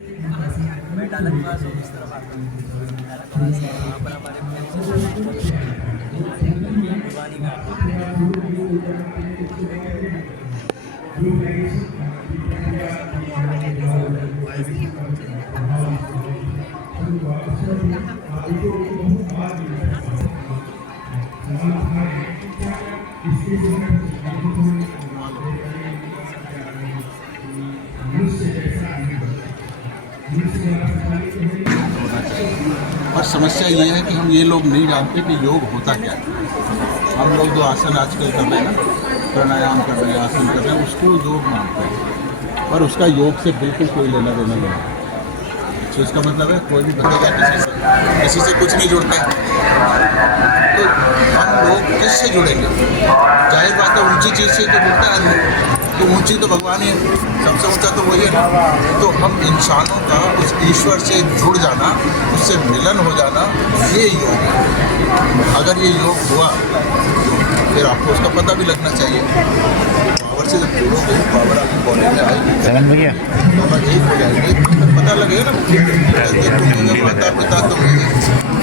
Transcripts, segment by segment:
मैं डालक पास हूँ, इस तरफ आता हूँ डालक पास है, वहाँ पर हमारे भवानी पर समस्या ये है कि हम ये लोग नहीं जानते कि योग होता क्या है। हम लोग जो आसन आजकल कर रहे हैं ना, प्राणायाम कर रहे हैं, आसन कर रहे हैं, उसको योग मानते हैं, पर उसका योग से बिल्कुल कोई लेना देना नहीं है। तो इसका मतलब है कोई भी बंदेगा किसी से कुछ नहीं जुड़ता है, तो हम लोग किससे जुड़ेंगे? जाहिर बात है ऊंची चीज़ से तो जुड़ता है, तो ऊंची तो भगवान ही है, सबसे ऊंचा तो वही है ना। तो हम इंसानों का उस ईश्वर से जुड़ जाना, उससे मिलन हो जाना, ये योग है। अगर ये योग हुआ फिर आपको उसका पता भी लगना चाहिए। पावर से जब जुड़ोगे, पावर आपकी बॉडी में आएगी, पावर एक हो जाएगी, तो पता लगेगा ना माता पिता तो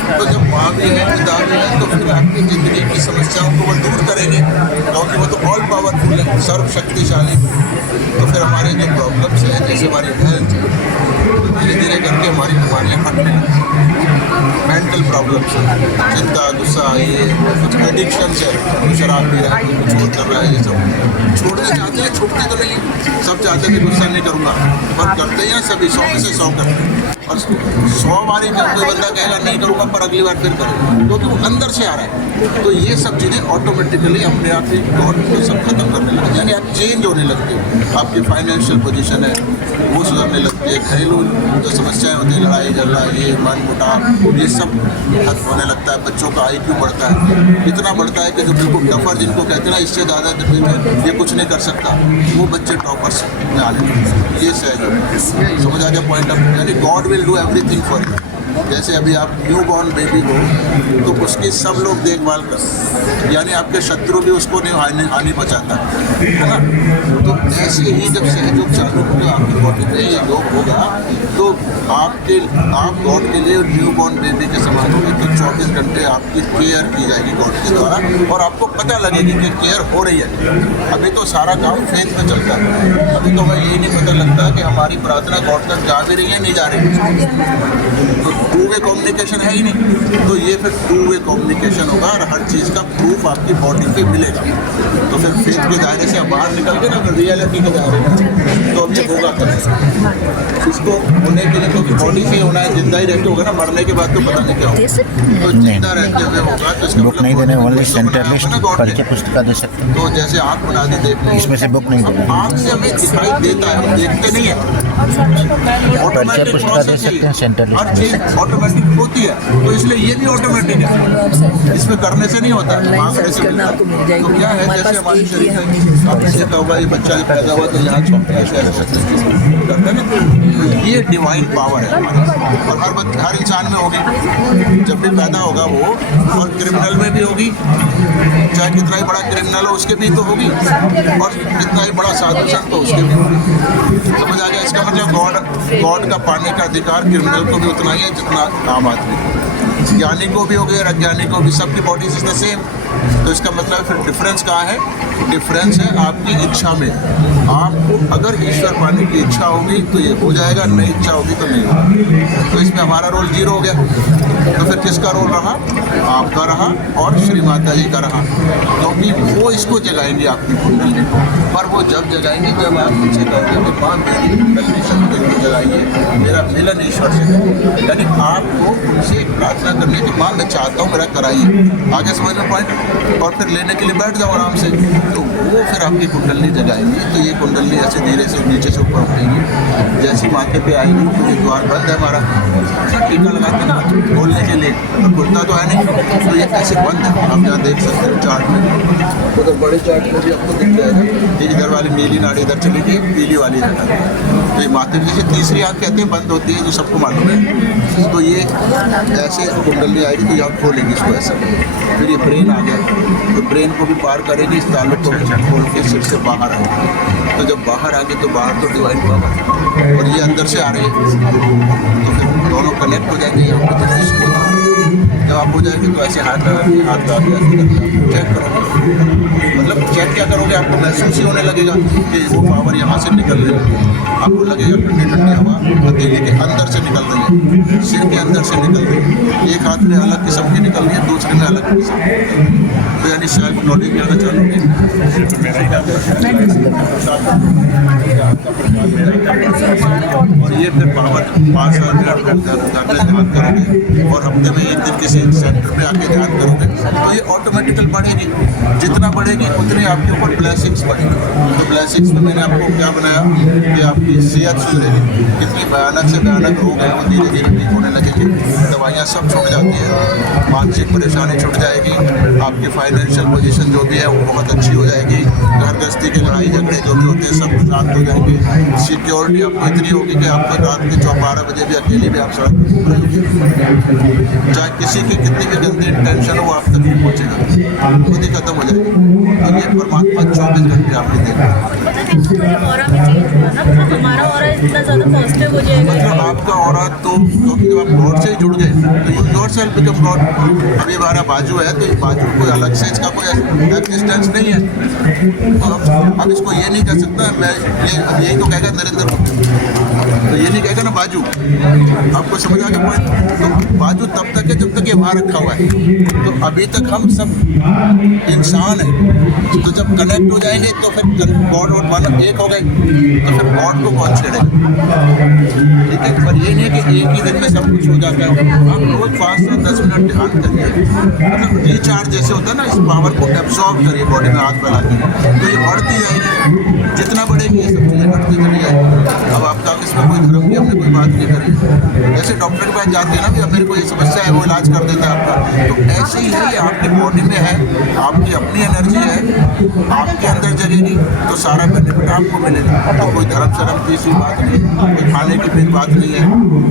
तो जब माँ भी है, पिता भी है, तो फिर आपकी ज़िंदगी की समस्याओं को वो दूर करेंगे, क्योंकि वो तो ऑल पावरफुल है, सर्वशक्तिशाली। तो फिर हमारे जो प्रॉब्लम्स हैं, जैसे हमारी हेल्थ, तो धीरे धीरे करके हमारी बीमारियाँ हटने लगती, मेंटल प्रॉब्लम्स हैं, चिंता, गुस्सा, ये कुछ एडिक्शंस है, शराब भी है, कुछ और कर रहा है, ये सब छोड़ना चाहते हैं, छूटते तो नहीं। सब चाहते हैं कि गुस्सा नहीं करूँगा, पर करते हैं सभी, 100 में से 100 करते हैं। और 100 बारी जब कोई बंदा कहेगा नहीं करूँगा, पर अगली बार फिर करेगा, क्योंकि वो अंदर से आ रहा है। तो ये सब चीज़ें ऑटोमेटिकली अपने आप ही गॉड को सब खत्म करने लगती है, यानी आप चेंज होने लगते हो। आपकी फाइनेंशियल पोजीशन है वो सुधरने लगती है, घरेलू जो समस्याएं होती है, लड़ाई झगड़ा, ये मन मुटाव, ये सब खत्म होने लगता है। बच्चों का IQ बढ़ता है, इतना बढ़ता है कि जो बिल्कुल टफर जिनको कहते हैं ना, इससे ज़्यादा ये कुछ नहीं कर सकता, वो बच्चे टॉपर्स में आने लगते हैं। ये सहयोग समझ आ गया पॉइंट ऑफ, यानी God will do everything for you. जैसे अभी आप न्यू बॉर्न बेबी को, तो उसकी सब लोग देखभाल कर, यानी आपके शत्रु भी उसको नहीं हानि पहुँचाता है ना। तो ऐसे ही जब सहयोग चालू होगा आपकी बॉडी में, ये योग होगा, तो आप गॉड के लिए न्यू बॉर्न बेबी के समान होंगे। तो 24 घंटे आपकी केयर की जाएगी गॉड के द्वारा, और आपको पता लगेगी कि केयर हो रही है। अभी तो सारा काम फेथ में चलता है, अभी तो हमें यही नहीं पता लगता कि हमारी प्रार्थना गॉड तक जा भी रही है, नहीं जा रही है। टू वे कम्युनिकेशन है ही नहीं, तो ये फिर टू वे कम्युनिकेशन होगा, और हर चीज़ का प्रूफ आपकी बॉडी पे मिलेगा। तो फिर फेथ के दायरे से बाहर निकल के ना, अगर रियलिटी के दायरे में, तो अब ये होगा कर इसको होने के लिए, क्योंकि बॉडी से होना है, जिंदा ही रहते होगा ना, मरने के बाद तो पता नहीं क्या होगा। तो जिंदा रहते हुए होगा, तो इसका बुक नहीं देने, ओनली सेंटर लिस्ट परिचय पुस्तिका दे सकते हैं। तो जैसे आँख बना दी देख लें, इसमें से बुक नहीं देने, आँख से हमें दिखाई देता है, हम देखते नहीं है। परिचय पुस्तिका दे सकते हैं, सेंटर लिस्ट हर चीज़ ऑटोमेटिक होती है, तो इसलिए ये भी ऑटोमेटिक है, इसमें करने से नहीं होता, मांगने से मिलता है। तो क्या है, जैसे हमारी शरीर है, अब जैसे होगा ये बच्चा जब पैदा हुआ तो यहाँ छोटे ऐसे करते हैं ना, तो ये डिवाइन पावर है हमारी, और हर इंसान में होगी, जब भी पैदा होगा वो, और क्रिमिनल में भी होगी, चाहे कितना ही बड़ा क्रिमिनल हो उसके भी तो होगी, और कितना ही बड़ा साधु संत हो उसके भी होगी। समझ आ गया? इसका मतलब गॉड का पाने का अधिकार क्रिमिनल को भी उतना ही है जितना आम आदमी को, ज्ञानी को भी हो गया, अज्ञानी को भी, सबकी बॉडी इज द सेम। तो इसका मतलब फिर डिफरेंस कहाँ है? डिफरेंस है आपकी इच्छा में। आपको अगर ईश्वर पाने की इच्छा होगी तो ये हो जाएगा, नहीं इच्छा होगी तो नहीं होगा। तो इसमें हमारा रोल 0 हो गया, तो फिर किसका रोल रहा? आपका रहा और श्री माता जी का रहा, क्योंकि वो इसको जगाएंगे आपकी कुंडली को। पर वो जब जगाएंगे जब आप मुझे कहोगे कि माँ मेरी कुंडली शक्ति को जगाइए, मेरा मिलन ईश्वर से, यानी आपको उनसे एक प्रार्थना करनी है कि माँ मैं चाहता हूँ मेरा कराइए। आगे समझ लो पॉइंट? और फिर लेने के लिए बैठ जाओ आराम से, तो वो फिर आपकी कुंडली जगाएंगी। तो ये कुंडली ऐसे धीरे से नीचे से ऊपर उठेगी, जैसी माथे पे आएगी तो ये द्वार बंद है हमारा, टीका लगाते ना बोलने के लिए, तो खुलता तो है नहीं, तो ये ऐसे बंद है। आप यहाँ देख सकते हो चार्ट में, उधर बड़े चार्ट में भी आपको दिख जाएगा, इधर वाली नीली नाड़ी इधर चली गई, पीली वाली इधर। तो ये माथे में जैसे तीसरी आँख कहते हैं बंद होती है, जो सबको मालूम है। तो ये ऐसे कुंडली आएगी तो यहाँ खोलेगी इसको ऐसा, फिर ये ब्रेन आ गया है तो ब्रेन को भी पार करेगी, इस ताल्लुक को भी खोल के सिर से बाहर आएगी। तो जब बाहर आ गई तो बाहर तो डिवाइन पावर और ये अंदर से आ रही है, तो फिर दोनों कनेक्ट हो जाएंगे यहाँ पे। जब आप हो जाएंगे तो ऐसे हाथ लगा के चेक करोगे, मतलब चेक क्या करोगे, आपको महसूस ही होने लगेगा कि वो पावर यहाँ से निकल रही है। आपको लगेगा ठंडी ठंडी हवा हथेली के अंदर से निकल रही है, सिर के अंदर से निकल रही है। एक हाथ में अलग किस्म की निकल रही है, दूसरे में अलग किस्म की। तो यानी सेल्फ नॉलेज में अगर चलोगे और ये फिर पावर 5 साल ध्यान करोगे और हफ्ते में एक दिन किसी सेंटर पे आके ध्यान करोगे तो ये ऑटोमेटिकल बढ़ेगी। जितना बढ़ेगी उतनी आपके ऊपर ब्लेसिंग्स बढ़ेगी। तो ब्लेसिंग्स में मैंने आपको क्या बनाया कि आपकी सेहत सुधरेगी, कितनी भयानक से भयानक रोग है वो धीरे धीरे ठीक होने लगेगी, दवाइयाँ सब छूट जाती है, मानसिक परेशानी छूट जाएगी, आपकी फाइनेंशियल पोजीशन जो भी है वो बहुत अच्छी हो जाएगी, घर गृहस्थी के लड़ाई झगड़े जो भी होते हैं सब शांत हो जाएंगे, सिक्योरिटी आपको इतनी होगी कि आपको रात के 12 बजे भी अकेले भी आप सड़क पर घूम रहे होंगे, चाहे किसी की कितनी भी गंदी इंटेंशन हो वो आप तक नहीं पहुँचेगा, खुद ही खत्म हो जाएगी। तो ये परमात्मा 24 घंटे आपके देखा, मतलब आपका ऑरा तो क्योंकि जब आप गॉड से ही जुड़ गए तो यू योरसेल्फ बिकम गॉड। अब ये हमारा बाजू है तो ये बाजू कोई अलग से इसका कोई एग्जिस्टेंस नहीं है, तो अब इसको ये नहीं कह सकता मैं ये, अब यही तो कहेगा नरेंद्र मोदी, तो ये नहीं कहेगा ना बाजू। आपको समझ आ गया पॉइंट? तो बाजू तब तक है जब तक ये वहाँ रखा हुआ है। तो अभी तक हम सब इंसान हैं, तो जब कनेक्ट हो जाएंगे तो फिर गॉड और वन एक हो गए तो फिर गॉड को कौन छेड़ेगा? ठीक है, पर ये नहीं है कि एक ही दिन में सब कुछ हो जाता है। आप रोज 5 से 10 मिनट ध्यान करिए, मतलब रिचार्ज जैसे होता है ना, इस पावर को एब्जॉर्ब करिए बॉडी में हाथ फैला के, तो ये बढ़ती जाएगी, जितना बढ़ेगी ये सब चीज़ें बढ़ती चली जाएगी। अब आपका इसमें कोई धर्म की हमने कोई बात नहीं करी, जैसे डॉक्टर के पास जाते हैं ना कि अब मेरे को ये समस्या है वो इलाज कर देता है आपका, तो ऐसे ही है, आपकी बॉडी में है, आपकी अपनी एनर्जी है, आपके अंदर जगेगी तो सारा बेनिफिट आपको मिलेगा। तो कोई धर्म शर्म की सी बात नहीं, कोई खाने की भी बात नहीं है,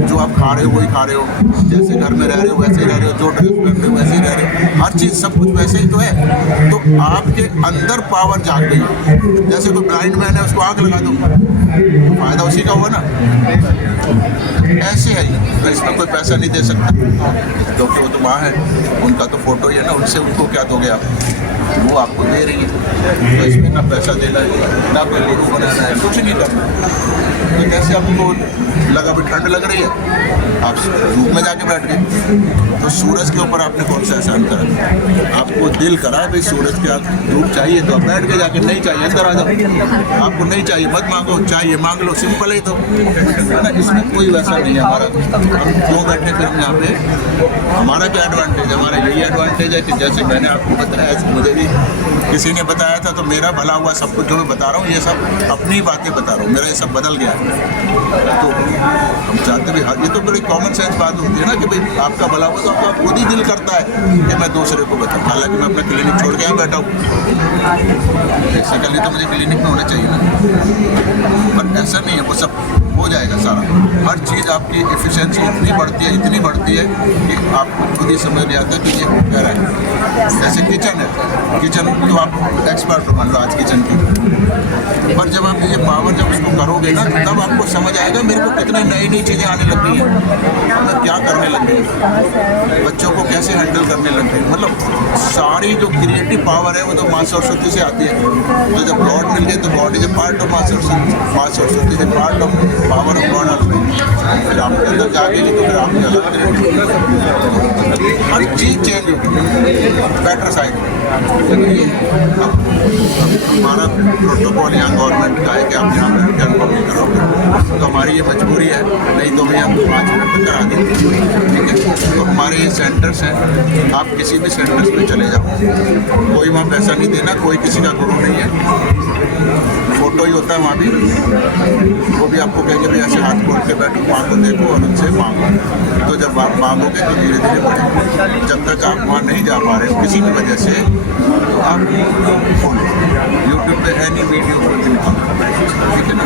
जो आप खा रहे हो वही खा रहे हो, जैसे घर में रह रहे हो वैसे ही रह रहे हो, जो ड्रेस पहन रहे हो वैसे ही रह रहे हो, हर चीज़ सब कुछ वैसे ही तो है। तो आपके अंदर पावर जाग गई, जैसे कोई ब्लाइंड मैन है उसको आग लगा दो, फायदा उसी का हुआ ना, ऐसे है ये। तो इसमें कोई पैसा नहीं दे सकता क्योंकि वो तो माँ है, उनका तो फोटो ही है ना, उनसे उनको क्या दोगे आप, वो आपको दे रही है। तो इसमें ना पैसा देना है ना कोई गुरु बनाना है, कुछ नहीं करना। तो जैसे आपको लगा भी ठंड लग रही है, आप धूप में जाके बैठ गए, तो सूरज के ऊपर आपने कौन सा एहसान करा? आपको दिल करा भाई सूरज के आप धूप चाहिए तो आप बैठ के जाके, नहीं चाहिए अंदर आ जाओ, आपको नहीं चाहिए मत मांगो, चाहिए मांग लो, सिंपल ही तो है ना। इसमें कोई वैसा नहीं है हमारा। हम क्यों बैठे फिर यहाँ पे? हमारा क्या एडवांटेज है? हमारा यही एडवांटेज है कि जैसे मैंने आपको बताया, मुझे भी किसी ने बताया था, तो मेरा भला हुआ सब कुछ जो मैं बता रहा हूँ ये सब अपनी बातें बता रहा हूँ, मेरा ये सब बदल गया है। तो हम चाहते भी, ये तो बड़ी कॉमन सेंस बात होती है ना कि भाई आपका भला हुआ तो आपका खुद ही दिल करता है कि मैं दूसरे को बताऊँ। हालांकि मैं अपना क्लिनिक छोड़ के यहाँ बैठा हूँ, बेसिकली तो मुझे क्लिनिक में होना चाहिए ना, पर ऐसा नहीं है, वो सब हो जाएगा सारा। हर चीज़ आपकी एफिशिएंसी इतनी बढ़ती है कि आपको खुद ही समझ नहीं आता कि ये हो क्या रहा है। जैसे किचन है, किचन तो आप एक्सपर्ट हो मान लो आज किचन की, पर जब आप ये पावर जब उसको करोगे ना तब आपको समझ आएगा मेरे को कितनी नई नई चीज़ें आने लग गई हैं, मैं क्या करने लग गई, बच्चों को कैसे हैंडल करने लग गई। मतलब सारी जो क्रिएटिव पावर है वो तो माँ सरस्वती से आती है। तो जब गॉड मिल गए तो God is a part of माँ Saraswati is a part of power of God also. फिर आपके अंदर जागेगी तो फिर आपके अलग हर चीज़ चेंज होगी बेटर साइड। हमारा प्रोटोकॉल यहाँ गवर्नमेंट का है कि आप यहाँ बैठ के अनुभव नहीं करोगे, तो हमारी ये मजबूरी है, नहीं तो भैया हम 5 मिनट में करा देंगे, ठीक है। तो हमारे ये सेंटर्स हैं, आप किसी भी सेंटर्स पे चले जाओ, कोई वहाँ पैसा नहीं देना, कोई किसी का गुरु नहीं है, फोटो ही होता है वहाँ भी, वो भी आपको कहेंगे भाई ऐसे हाथ खोल के बैठो, माँ को देखो और उनसे मांगो। तो जब आप मांगोगे तो धीरे धीरे बढ़ेंगे। जब तक आप वहाँ नहीं जा पा रहे हो किसी की वजह से, तो आप यूट्यूब पे एनी वीडियो को ठीक है ना,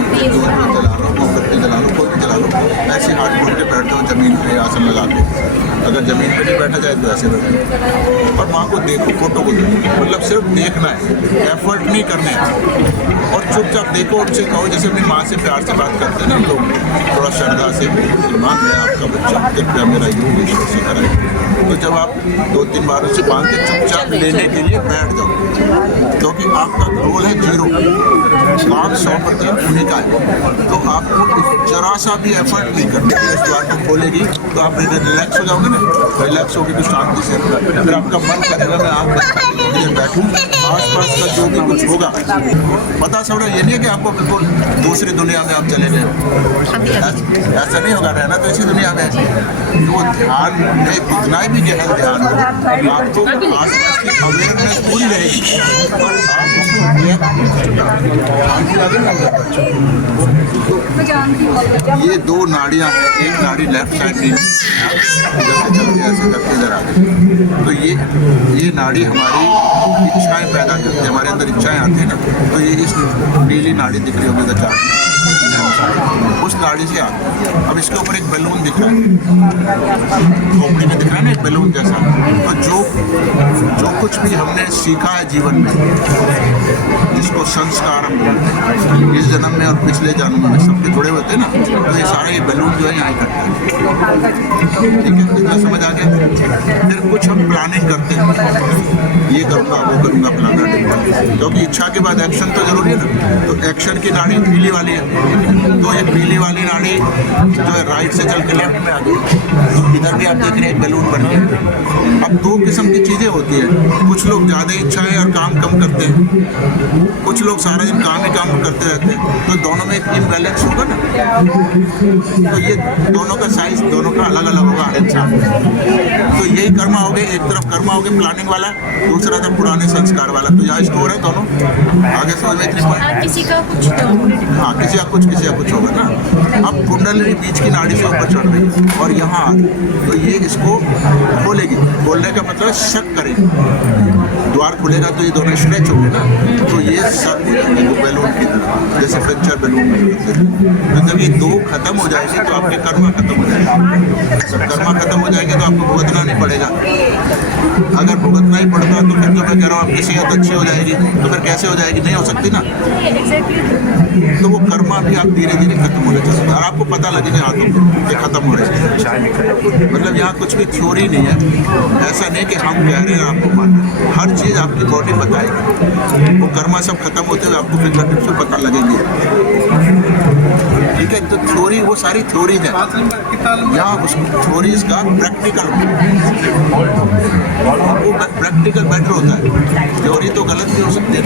जला लो, मोमबत्ती जला लो, कोई भी जला लो, ऐसे हाथ खोल के बैठ जाओ जमीन पे आसन लगा के। अगर जमीन पे नहीं बैठा जाए तो ऐसे बैठे और माँ को देखो, फोटो को देखो, मतलब सिर्फ देखना है, एफर्ट नहीं करने हैं। और चुपचाप देखो, उनसे कहो, जैसे अपनी माँ से प्यार से बात करते हैं ना हम लोग, थोड़ा श्रद्धा से, माँ मैं आपका बच्चा, कृपया मेरा योग ईश्वर से कराए। तो जब आप 2-3 बार उसे बांध के चुपचाप लेने के लिए बैठ जाओ, क्योंकि आपका रोल है 0, आप 100% उन्हीं का है। तो आपको जरा सा भी एफर्ट नहीं करना। इस द्वार को खोलेगी तो आप रिलैक्स हो जाओगे ना, रिलैक्स होगी तो शांति से फिर आपका मन करेगा मैं आप बैठूँ, आस पास का जो भी कुछ होगा पता सब रहा। ये नहीं है कि आपको बिल्कुल दूसरी दुनिया में आप चले गए, ऐसा नहीं होगा। रहना तो इसी दुनिया में। तो ध्यान में कितना भी गहन ध्यान हो, आपको आस पास की अवेयरनेस पूरी रहेगी और आप ये 2 नाड़ियाँ, एक नाड़ी लेफ्ट साइड में इधर से चल के ऐसे करके इधर आ गई। तो ये नाड़ी हमारी इच्छाएं पैदा करती है, हमारे अंदर इच्छाएं आती है ना, तो ये इस नीली नाड़ी दिख रही होगी इधर, उस नाड़ी से आती है। अब इसके ऊपर एक बैलून दिख रहा है, खोपड़ी में दिख रहा है ना एक बैलून जैसा। तो जो कुछ भी हमने सीखा है जीवन में, जिसको संस्कार हम इस जन्म में और पिछले जन्म में सबके जुड़े हुए थे ना, तो ये सारे ये बैलून जो है यहाँ इकट्ठा है। ठीक है, इतना समझ आ गया। फिर कुछ हम प्लानिंग करते हैं, ये करूँगा वो करूँगा, प्लानिंग, क्योंकि इच्छा के बाद एक्शन तो जरूरी है ना। तो एक्शन की नाड़ी पीली वाली है, तो ये पीली वाली नाड़ी जो है राइट से चल के लेफ्ट में आ गई। तो इधर भी आप देख रहे हैं एक बैलून बन गया। अब 2 किस्म की चीज़ें होती है, कुछ लोग ज़्यादा इच्छाएं और काम कम करते हैं, कुछ लोग सारा दिन काम ही काम करते रहते हैं। तो दोनों में एक इम्बैलेंस होगा ना, तो ये दोनों का साइज दोनों का अलग अलग होगा हर इंसान। तो यही कर्मा हो गए, एक तरफ कर्मा हो गए प्लानिंग वाला, दूसरा था पुराने संस्कार वाला। तो यहाँ स्टोर है दोनों, आगे समझ में इतनी किसी का कुछ हाँ, किसी का कुछ होगा ना। अब कुंडलिनी बीच की नाड़ी से ऊपर चढ़ रही है और यहाँ आ गई, तो ये इसको खोलेगी। खोलने का मतलब शक करेगी, द्वार खुलेगा तो ये दोनों स्ट्रेच होंगे ना, तो ये सब बैलून की तरह, जैसे पंचर बैलून में। तो जब ये 2 खत्म हो जाएगी तो आपके कर्मा खत्म हो जाएगा। जब कर्मा खत्म हो जाएंगे तो आपको भुगतना नहीं पड़ेगा। अगर भुगतना ही पड़ता तो फिर तो मैं कह रहा हूँ आपकी सेहत अच्छी हो जाएगी, तो फिर कैसे हो जाएगी? नहीं हो सकती ना। तो वो कर्मा भी आप धीरे धीरे खत्म होने चाहिए और आपको पता लगेगा हाथों पे खत्म हो रहे हैं। मतलब यहाँ कुछ भी थ्योरी नहीं है, ऐसा नहीं कि हम कह रहे हैं आपको मानना। हर चीज़ आपकी बॉडी बताएगी, वो कर्मा सब खत्म होते हुए आपको फिंगर टिप्स से पता लगेंगे। ठीक है, तो थ्योरी वो सारी थ्योरीज है, यहाँ उस थ्योरीज का प्रैक्टिकल, वो प्रैक्टिकल बेटर होता है। थ्योरी तो गलत भी हो सकती है।